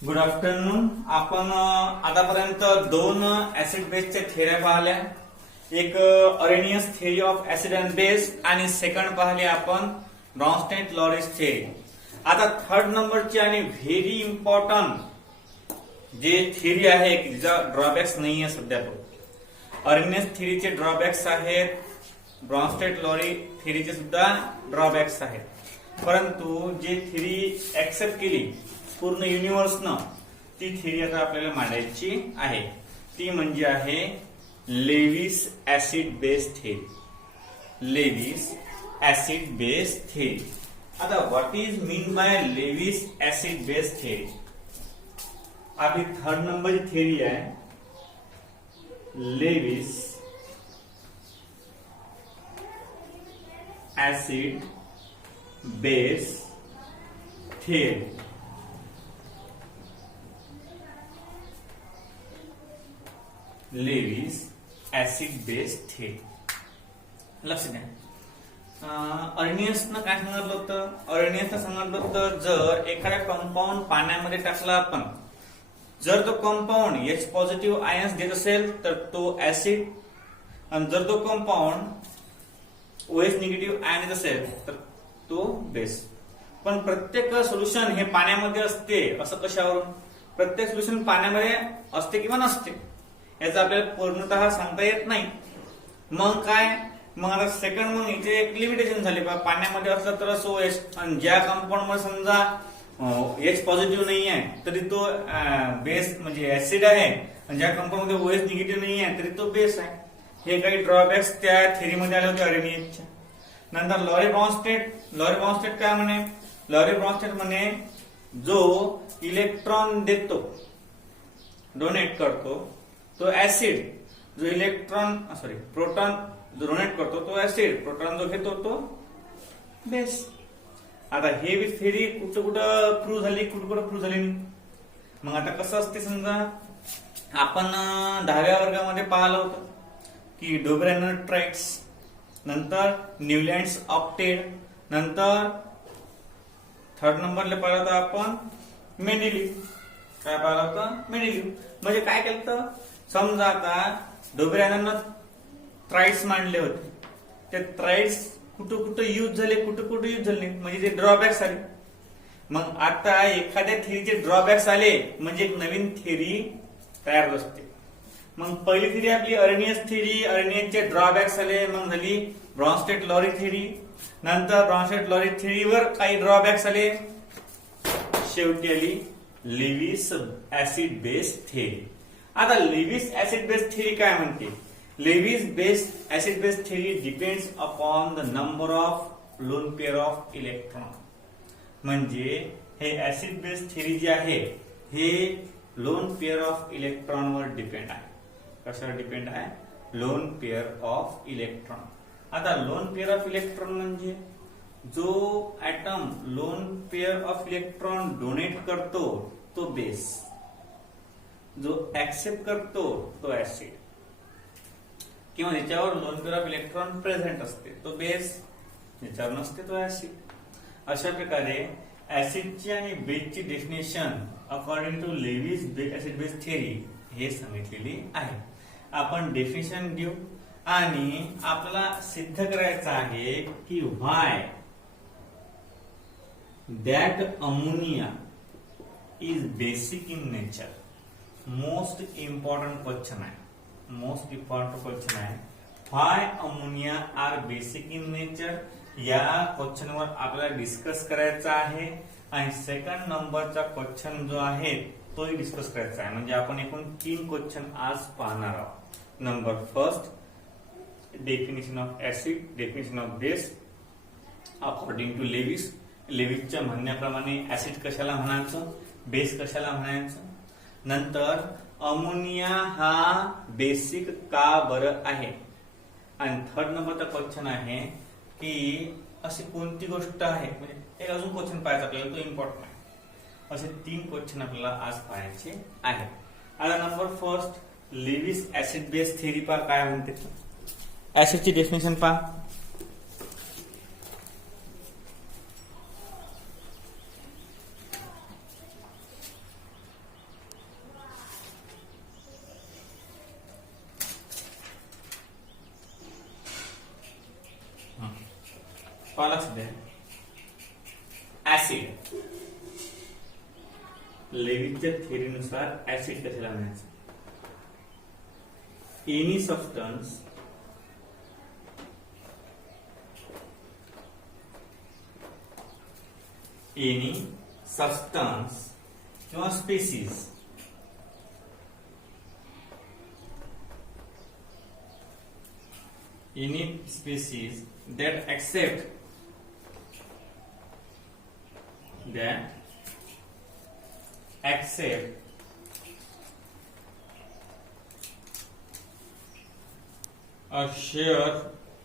Good afternoon. आपण आतापर्यंत दोन ऍसिड बेसच्या थेऱ्या पाहिल्या. एक Arrhenius theory of acid and base आणि सेकंड पाहिली आपण ब्रॉन्स्टेड लॉरेस थेरी. आता थर्ड नंबरची आणि व्हेरी इम्पॉर्टंट जे थेरी आहे तिचा ड्रॉबॅक्स नाही आहे सध्या. अरेनियस थेरीचे ड्रॉबॅक्स आहेत, ब्रॉन्स्टेड लॉरी थेरीचे सुद्धा ड्रॉबॅक्स आहेत. परंतु जे थेरी ऍक्सेप्ट केली पूर्ण युनिव्हर्सनं ती थेरी आता आपल्याला मांडायची आहे. ती म्हणजे आहे Lewis acid base theory. Lewis acid base theory. आता what is mean by Lewis acid base theory? आपली थर्ड नंबरची थेरी आहे Lewis acid base theory. Lewis acid base theory. लक्ष द्या. अरेनियसनं काय सांगितलं होतं? अरेनियसनं सांगितलं होतं जर एखादा कंपाऊंड पाण्यामध्ये टाकला आपण, जर तो कंपाऊंड H पॉझिटिव्ह आयन्स देत असेल तर तो ऍसिड, आणि जर तो कंपाऊंड OH निगेटिव्ह आयन देत असेल तर तो बेस. पण प्रत्येक सोल्युशन हे पाण्यामध्ये असते असं कशावरून? प्रत्येक सोल्युशन पाण्यामध्ये असते किंवा नसते याचं आपल्याला पूर्णतः सांगता येत नाही. मग काय? मग आता सेकंड मग इथे एक लिमिटेशन झाली. पाण्यामध्ये असलं तरच OH, आणि ज्या कंपाऊंड मध्ये समजा H पॉझिटिव्ह नाही आहे तरी तो बेस म्हणजे ऍसिड आहे, आणि ज्या कंपाऊंड मध्ये OH निगेटिव्ह नाही आहे तरी तो बेस आहे. हे काही ड्रॉबॅक्स त्या थेरीमध्ये आले होते अरेनियसच्या. नंतर लॉरी ब्रॉन्स्टेड. लॉरी ब्रॉन्स्टेड काय म्हणे? लॉरी ब्रॉन्स्टेड म्हणे जो इलेक्ट्रॉन देतो, डोनेट करतो तो ऍसिड, जो प्रोटॉन जो डोनेट करतो तो ऍसिड, प्रोटॉन जो घेतो तो बेस. आता हे थेरी कुठं कुठं प्रूव्ह झाली, कुठं प्रूव्ह झाली नाही. मग आता कसं असते समजा, आपण 10व्या वर्गामध्ये पाहिलं होतं की डोबेरेनर ट्राइड्स, नंतर न्यूलँड्स ऑक्टेट, नंतर थर्ड नंबरला पाहिलं होतं आपण मेंडेलिव्ह. काय पाहिलं होतं? मेंडेलिव्ह. म्हणजे काय केलं तर समजा आता डोबेरेनरनं ट्राइड्स मांडले होते, ते ट्राइड्स कुठं कुठं युज झाले, कुठं कुठं युज झाले नाही, म्हणजे ते ड्रॉबॅक्स आले. मग आता एखाद्या थेरीचे ड्रॉबॅक्स आले म्हणजे एक नवीन थेरी तयार असते. मग पहिली थेरी आपली अरेनियस थेरी, अरेनियसचे ड्रॉबॅक्स आले, मग झाली ब्रॉन्स्टेड लॉरी थेरी. नंतर ब्रॉन्स्टेड लॉरी थेरीवर काही ड्रॉबॅक्स आले, शेवटी आली लेविस ऍसिड बेस थेरी. आता लेविस ऍसिड बेस थेरी काय म्हणते? Lewis acid base theory depends upon the number of lone pair of electron. म्हणजे हे ऍसिड बेस थेरी जे आहे हे लोन पेअर ऑफ इलेक्ट्रॉन वर डिपेंड आहे. कशावर डिपेंड आहे? Lone pair of electron. आता लोन पेअर ऑफ इलेक्ट्रॉन म्हणजे जो atom lone pair of electron donate करतो तो बेस, जो ऍक्सेप्ट करतो तो ऍसिड, किंवा ज्याच्यावर loan pair of electron present असते तो बेस, ज्याच्यावर नसते तो ऍसिड. अशा प्रकारे ऍसिडची आणि बेसची definition according to Lewis acid base theory हे सांगितलेली आहे. आपण डेफिनेशन देऊ आणि आपल्याला सिद्ध करायचं आहे की why that ammonia is basic in nature. Most important question आहे. मोस्ट इम्पॉर्टंट क्वेश्चन आहे. Why ammonia are basic in nature. या क्वेश्चन वर आपल्याला डिस्कस करायचा आहे. आणि सेकंड नंबरचा क्वेश्चन जो आहे तोही डिस्कस करायचा आहे. म्हणजे आपण एकूण 3 क्वेश्चन आज पाहणार आहोत. Number first, definition of acid, definition of base according to Lewis. लेविसच्या म्हणण्याप्रमाणे ऍसिड कशाला म्हणायचं, बेस कशाला म्हणायचं. नंतर अमोनिया हा बेसिक का बरं आहे. आणि थर्ड नंबरचा क्वेश्चन आहे की अशी कोणती गोष्ट आहे, म्हणजे एक अजून क्वेश्चन पाहायचा आपल्याला, तो इम्पॉर्टंट आहे. असे 3 क्वेश्चन आपल्याला आज पाहायचे आहेत. आता number first, Lewis acid base theory पा काय म्हणते. ऍसिडची डेफिनेशन पहा. लक्ष द्या, ऍसिड. लेविसच्या थेअरीनुसार ऍसिड कशाला म्हणायचं? एनी सबस्टन्स किंवा species any species that accept a share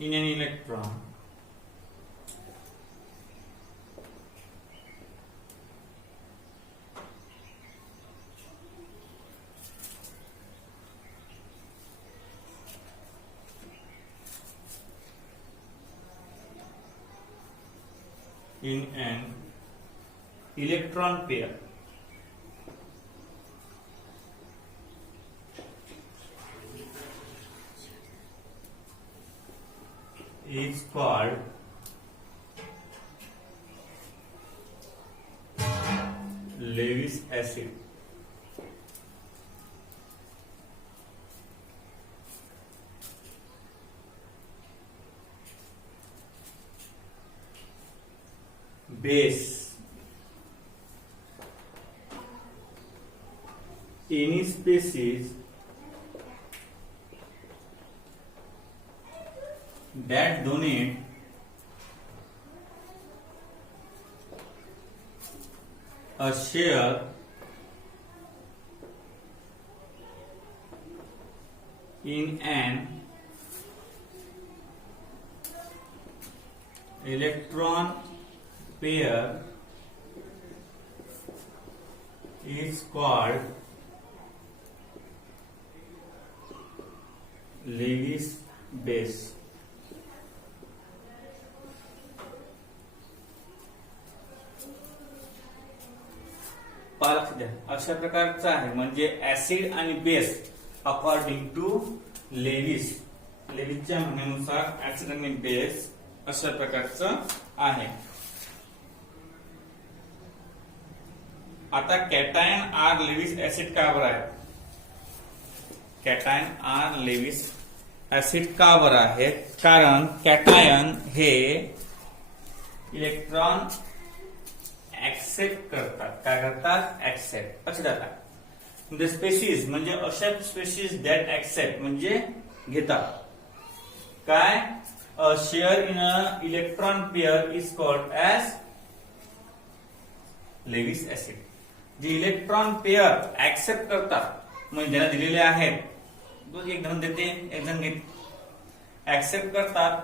in an electron in an electron pair is called Lewis acid. Base, any species that donate a share in an electron pair is called Lewis base. पालक द्या, अशा प्रकारचा आहे म्हणजे acid आणि base according to लेविसच्या म्हणण्यानुसार acid आणि base अशा प्रकारचं आहे. आता कॅटायन आर लेविस ऍसिड का बरं आहे? कॅटायन आर लेविस ऍसिड का बरं आहे? कारण कॅटायन हे इलेक्ट्रॉन ऍक्सेप्ट करतात. काय करतात? ऍक्सेप्ट. लक्षात आलं? म्हणजे स्पेसीज म्हणजे अशा स्पेसीज दॅट ऍक्सेप्ट म्हणजे घेतात. काय? A share in a electron pair is called as Lewis acid. जे इलेक्ट्रॉन पेअर ऍक्सेप्ट करतात म्हणजे ज्यांना दिलेले आहेत, एक जण देते एक जण घेते, ऍक्सेप्ट करतात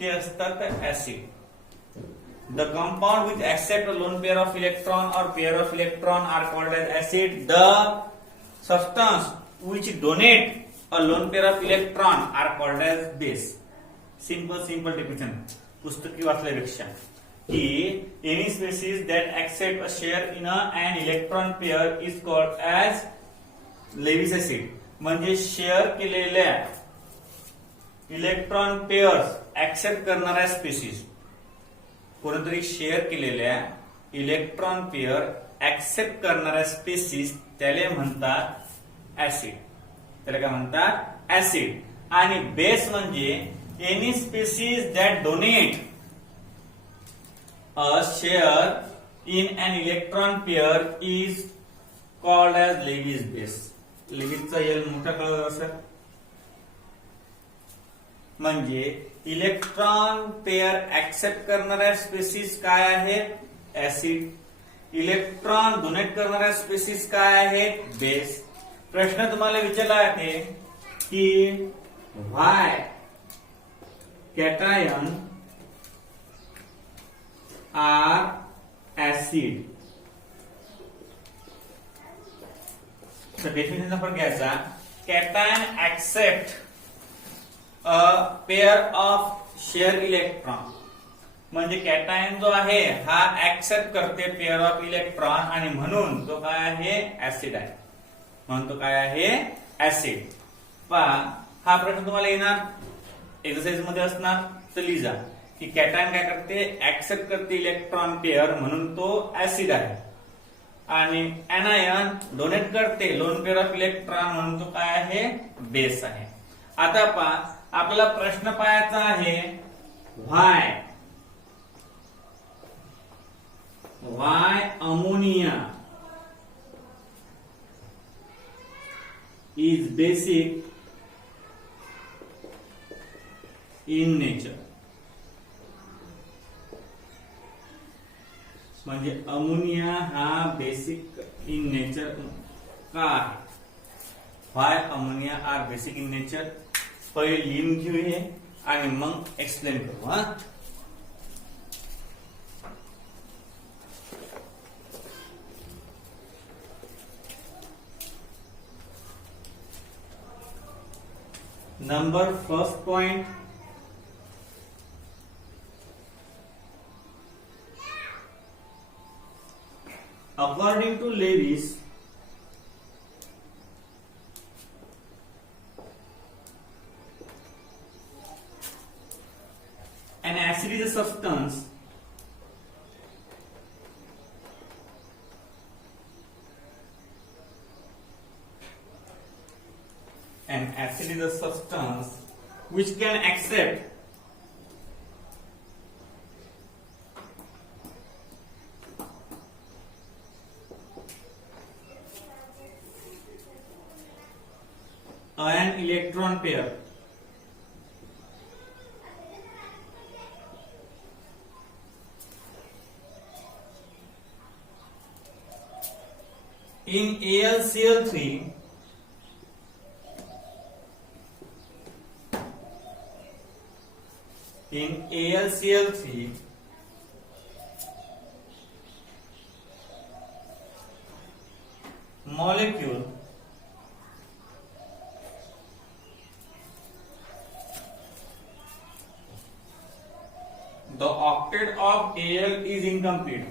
ते असतात acid. The compound which accept a lone pair of electron or pair of electron are called as acid. The substance which donate a lone pair of electron are called as base. Simple definition. पुस्तकी वाचल्यापेक्षा की any species that accept a share in an electron pair is called as Lewis acid. म्हणजे share केलेल्या electron pairs accept करणाऱ्या species, कोणतरी share केलेल्या electron pair accept करणाऱ्या species त्याला म्हणतात ऍसिड. त्याला काय म्हणतात? ऍसिड. आणि बेस म्हणजे any species that donate a share in an electron pair is called as Lewis base. लेविसचा एल मोठा कळत असेल म्हणजे इलेक्ट्रॉन पेअर ऍक्सेप्ट करणाऱ्या स्पेसीज काय आहेत? ऍसिड. इलेक्ट्रॉन डोनेट करणाऱ्या स्पेसीज काय आहेत? बेस. प्रश्न तुम्हाला विचारला आहे की why cation are acid. Definition आपण घ्यायचा, cation accept a pair of share electron. म्हणजे कॅटायन जो आहे हा ऍक्सेप्ट करते पेअर ऑफ इलेक्ट्रॉन आणि म्हणून तो काय आहे? ऍसिड आहे. म्हणून तो काय आहे? ऍसिड. पहा हा प्रश्न तुम्हाला येणार एक्सरसाइज मध्ये असणार तर लिहा की कॅटायन काय करते, ऍक्सेप्ट करते इलेक्ट्रॉन पेअर, म्हणून तो ऍसिड आहे. आणि एनायन डोनेट करते लोन पेअर ऑफ इलेक्ट्रॉन, म्हणून तो काय आहे, बेस आहे. आता पहा, आपला प्रश्न पाहायचा आहे why ammonia is basic in nature. म्हणजे अमोनिया हा बेसिक इन नेचर का आहे. Why ammonia are basic in nature. पहिले लिहून घेऊया आणि मग एक्सप्लेन करू. हा, number first point, according to Lewis, an acid is a substance which can accept an electron pair. In AlCl3, molecule the octet of Al is incomplete.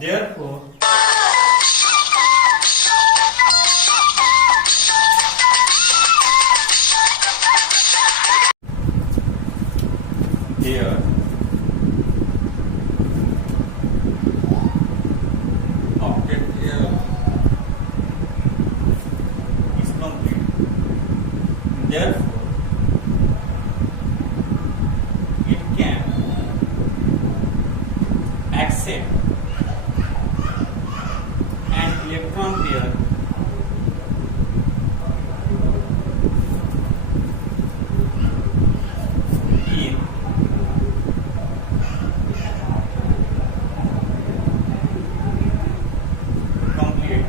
Therefore, here octet here is complete. Therefore, it can accept an electron pair in complete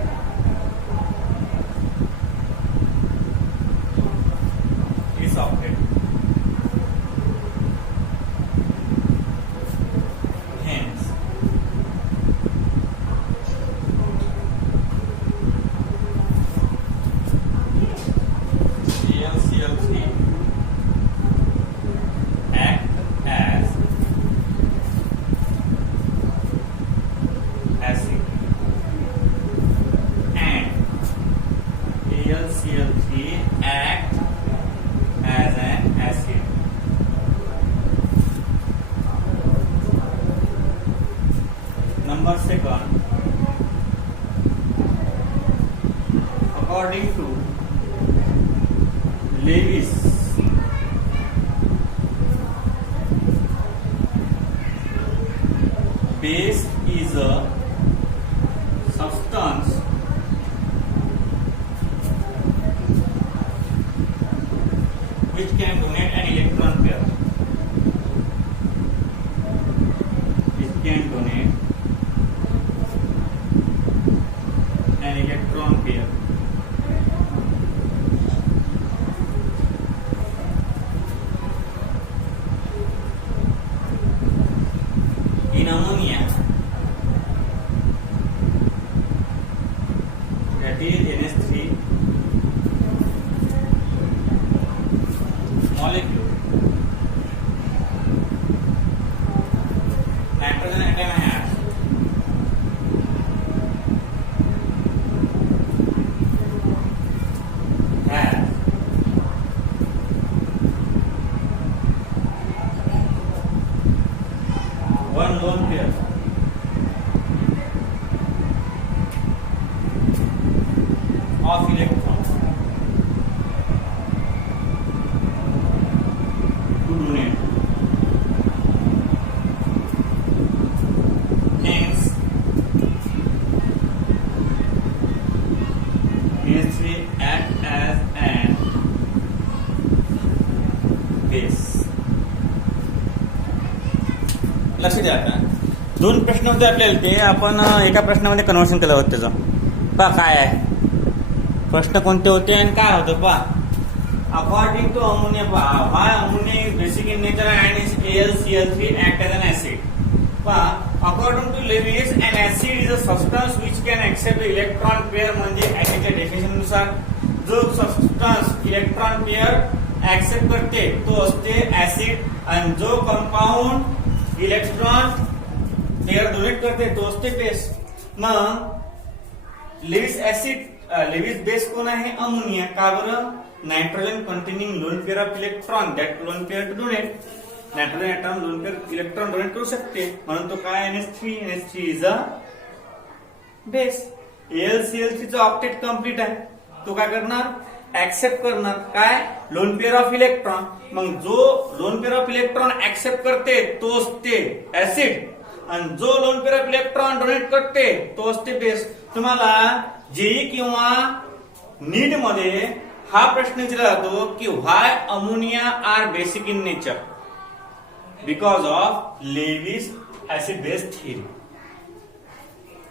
is octet. Hence, AlCl3 act as acid and AlCl3 act as an acid. Number second, according to Lewis, base is a substance which can donate an electron pair. It can donate an electron pair. In ammonia, that is NH3 molecule, base. लक्ष द्या. आता 2 प्रश्न होते आपल्याला, ते आपण एका प्रश्नामध्ये कन्व्हर्सन केलं होतं त्याचं. पहा काय आहे प्रश्न, कोणते होते आणि काय होतं पहा. अकॉर्डिंग टू अमोनिया, पहा why ammonia is basic in nature and is AlCl3 act as an acid. पहा according to Lewis an acid is a substance which can accept electron pair. म्हणजे ऍसिडच्या डेफिनेशन नुसार जो सबस्टन्स इलेक्ट्रॉन पेअर ऍक्सेप्ट करते तो असते acid, आणि जो कंपाऊंड इलेक्ट्रॉन पेअर डोनेट करते तो असते बेस. मग लेविस लेविस बेस कोण आहे? अमोनिया. का बरं? Nitrogen containing lone pair of electron that lone pair to donate. Nitrogen atom lone pair electron donate करू शकते, म्हणून तो काय NH3. NH3 is a base. AlCl3 चा ऑक्टेट कम्प्लीट आहे, तो काय करणार? ऍक्सेप्ट करणार काय? Loan pair of electron. मग जो loan pair of electron accept करते तो असते ऍसिड, आणि जो loan pair of electron donate करते तो असते बेस. तुम्हाला जेई किंवा नीट मध्ये हा प्रश्न विचारला जातो की why ammonia are basic in nature, because of Lewis acid base theory.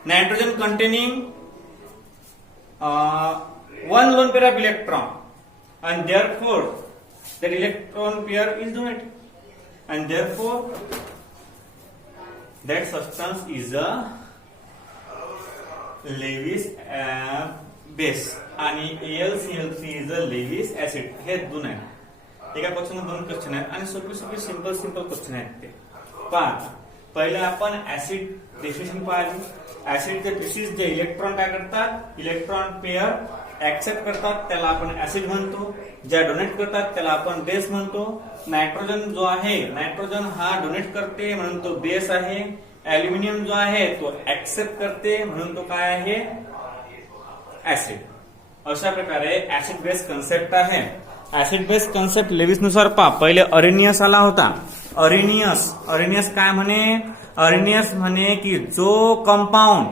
Nitrogen containing one lone pair of electron, and therefore that electron pair is donated, and therefore that substance is a Lewis base, आणि AlCl3 is a Lewis acid. हे 2 आहे. एका question 2 question आहेत आणि सोपे simple question आहेत ते. पहा पहिले आपण ऍसिड डेफिनेशन पाहिली. ऍसिडचे स्पीशीज जे इलेक्ट्रॉन काय करतात? इलेक्ट्रॉन पेअर ऍक्सेप्ट करतात त्याला आपण ऍसिड म्हणतो. ज्या डोनेट करतात त्याला आपण बेस म्हणतो. नायट्रोजन जो आहे, नायट्रोजन हा डोनेट करते म्हणून तो बेस आहे. अल्युमिनियम जो आहे तो ऍक्सेप्ट करते म्हणून तो काय आहे? ऍसिड. अशा प्रकारे ऍसिड बेस कन्सेप्ट आहे. ऍसिड बेस कन्सेप्ट लेविस नुसार पहा. पहिले अरेनियस आला होता. अरेनियस काय म्हणे? अरेनियस म्हणे की जो कंपाऊंड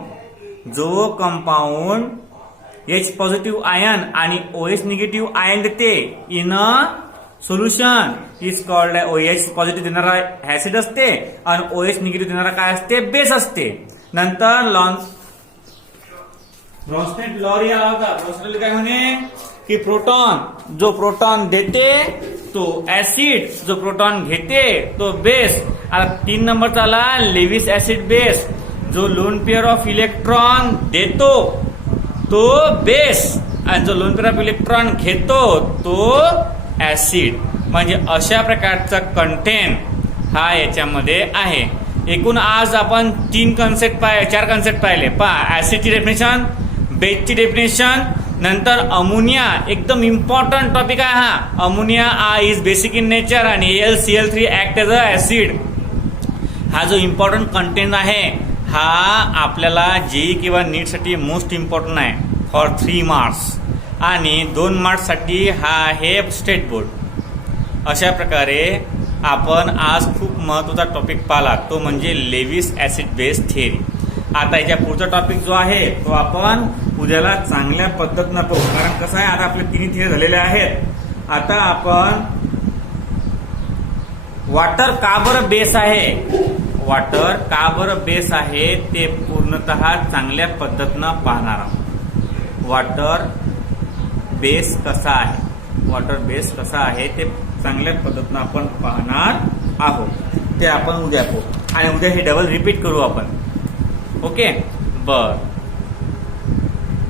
H पॉझिटिव्ह आयन आणि OH निगेटिव्ह आयन देते in a solution is called OH positive देणारा ऍसिड असते आणि OH निगेटिव्ह देणारा काय असते? बेस असते. नंतर ब्रॉन्स्टेड लॉरी आला होता. ब्रॉन्स्टेड काय म्हणे की जो प्रोटॉन देते तो ऍसिड, जो प्रोटॉन घेते तो बेस. आता 3 नंबरचा आला लेविस ऍसिड बेस. जो लोन पेअर ऑफ इलेक्ट्रॉन देतो तो बेस, आणि जो लोन पेअर ऑफ इलेक्ट्रॉन घेतो तो ऍसिड. म्हणजे अशा प्रकारचा कंटेंट हा याच्यामध्ये आहे. एकूण आज आपण 4 कन्सेप्ट पाहिले. पहा ऍसिडची डेफिनेशन, बेसची डेफिनेशन, नंतर अमोनिया एकदम इम्पॉर्टंट टॉपिक आहे हा. Ammonia is basic in nature आणि AlCl3 act as a acid. हा जो इम्पॉर्टंट कंटेंट आहे हा आपल्याला जेई किंवा नीट साठी मोस्ट इम्पॉर्टंट आहे फॉर 3 मार्क्स, आणि 2 मार्क्स साठी हा आहे स्टेट बोर्ड. अशा प्रकारे आपण आज खूप महत्वाचा टॉपिक पाहिला, तो म्हणजे लेविस ऍसिड बेस थिअरी. आता याच्या पुढचा टॉपिक जो आहे तो आपण उद्याला चांगल्या पद्धतीनं पाहू. कारण कसं आहे, आता आपले 3 थिअरी झालेले आहेत. आता आपण वॉटर का बरं बेस आहे ते पूर्णतः चांगल्या पद्धतीनं पाहणार आहोत. वॉटर बेस कसा आहे ते चांगल्या पद्धतीनं आपण पाहणार आहोत. ते आपण उद्या पाहू, आणि उद्या हे डबल रिपीट करू आपण. ओके, बर.